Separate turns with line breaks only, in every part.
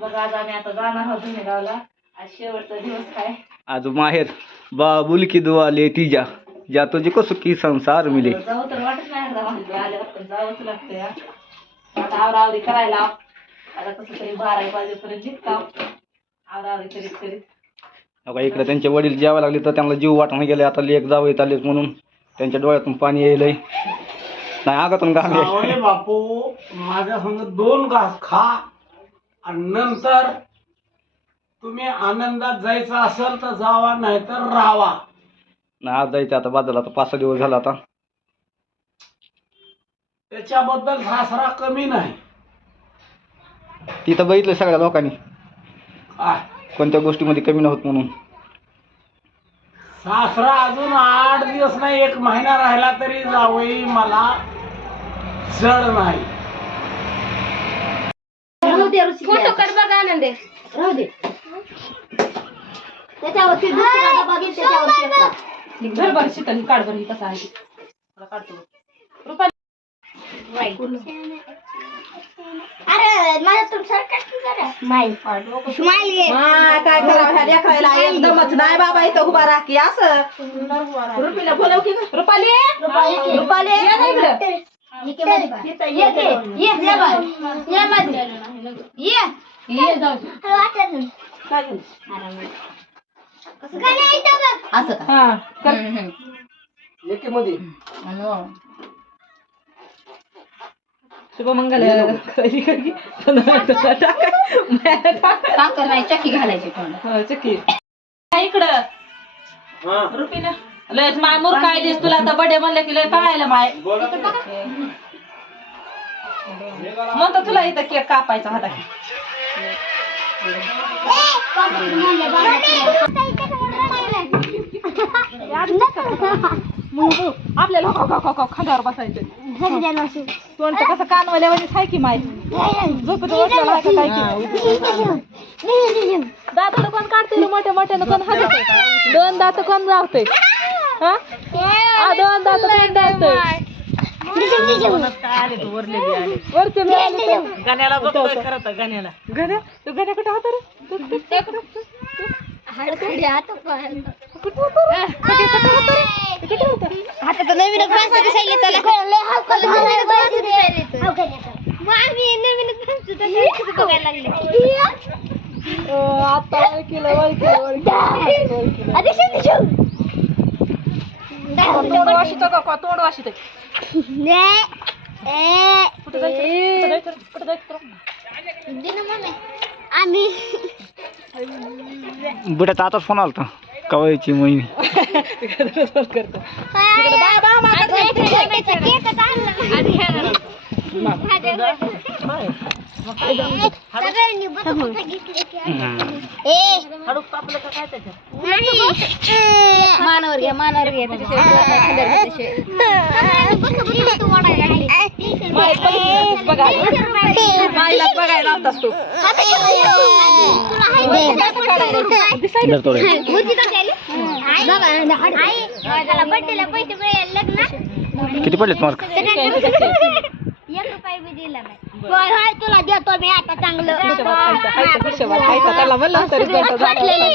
बघा आज आम्ही आता जाणार आहोत धुणेगावला आज शेवटचा दिवस आहे.
आज माहेर बाबुल की दुआ ले तिजा जा तुझे को सुखी संसार मिले.
जाऊ तर वाटत नाही एकदा आल्यावर पण जावंच लागतं या. आता आवरावरी करायला आता कसं तरी बारा एक वाजेपर्यंत जिंकता आवरावरी करीत करीत.
बघा इकडे त्यांचे वडील जेवायला लागले तर त्यांना जीव वाटणं गेले. आता लेख जावं येत आलेच म्हणून त्यांच्या डोळ्यातून पाणी यायलंय. नाही आगातून.
सावळे बापू माझ्या संग दोन घास खा. आणि नंतर तुम्ही आनंदात जायचं असेल तर जावा नाही तर राहावा
नाही आज जायचं आता बाजूला आता पाच सहा दिवस झाला आता.
त्याच्याबद्दल सासरा कमी नाही.
तिथं बघितलं सगळ्या लोकांनी.
काय?
कोणत्या गोष्टीमध्ये कमी नव्हत म्हणून.
सासरा अजून आठ दिवस नाही एक महिना राहिला तरी जावई मला जड नाही.
फोटो काढ बघा आनंदे. राहू दे. त्याच्यावरती दुसरा डबा घे त्याच्यावरती एक काढ.
घर बरं शीतल काढ बरं ही कसं आहे. ते. तुला काढतो रुपाली.
अरे की जरा स्माइल स्माइल
काय करावं ह्या एकदमच नाही बाबा इथं उभा राहा की असं. रुपीला बोलव की गं. रुपाली?
रुपाली
ये ना इकडं.
के?
हा. शुभमंगल.
साखर. नाही चक्की घालायची
हो, चक्की. इकडं. रुपीना. लयच माय मूर काय दिस तुला आता बडे म्हणलं की लय कळायला माय. म्हणतो तुला इथं केक कापायचा होता. की. आपल्याला खांद्यावर बसायचं. तोंड तर कसं कानवाल्यावानीच आहे की माय? झोपत काय की? दाताला कोण काढते मोठ्या मोठ्यानं कोण हसत दोन दात कोण लावते हा दोन दात वरचे.
गाण्याला बघतोय खरं तर गाण्याला.
गण्या? तू गण्या कुठं होता रे? कुठं? होता?
आता तर नवीनच माणसं दिसायली त्याला बघायला लागले
आता ओळखीलं, ओळखीलं, ओळखीलं. तोंड वाशितो का का? तोंड वाशितो कुठं जायचं? कुठं?
आम्ही
आताच फोन आला कवायची महिनी
फोन करतो
सगळ्यांनी मानावर घ्या मानावर घ्या
माय बघायला नव्हतास तू
किती पडलेत मार्क
दिला नाही होय होय तुला देतो मी आता चांगलं.
झालं.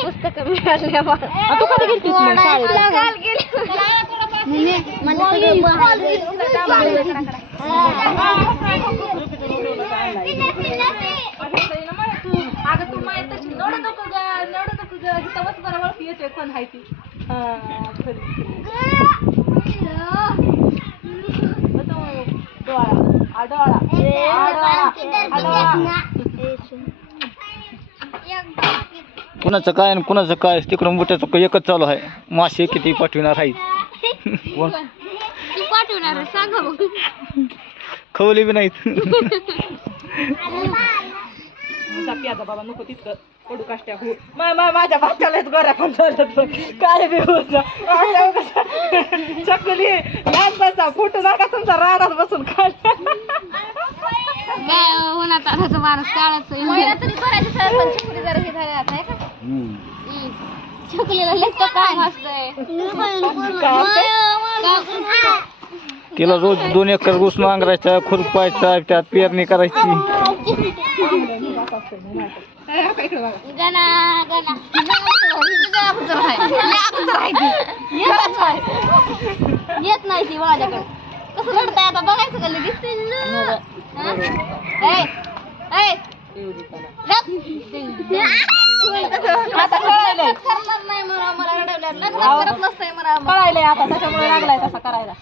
पुस्तक मिळाले
आ, तू कधी गेलतीस मग शाळेत? अगं तू माहीत तशी नवडं नको ग, नवडं नको ग. इथं बस बरं ओळखी येते कोण आहे ती. हा, खरी,
कुणाचं काय आणि कुणाचं काय तिकडून बुट्याचं एकच चालू आहे मासे किती पाठविणार आहे कोण
पाठवणार सांगा
खवले बी नाहीत
बाबा नको तितकं कडू काष्ट्या हो मा मा माझ्या भाच्यालाच गोऱ्या पण चालत पण काय बी होत चकुली लहानपणचा फोटो नका तुमचा रानात बसून
काय होणार तानाचं माणूस काळाच. तरी बरायचं सर पण चकुली जरा हे झाले आता आहे का? चकुलीला लेखतं काम असतंय.
काय असतंय?
तिला रोज दोन एकर ऊस नांगरायचा खुरपायचा त्यात पेरणी करायची.
येत नाही ती माझ्याकडे कसं रडताय आता बघायचं का लगेच करणार नाही मला करत नसतंय
कळायलंय आता त्याच्यामुळे लागलाय तसा करायला.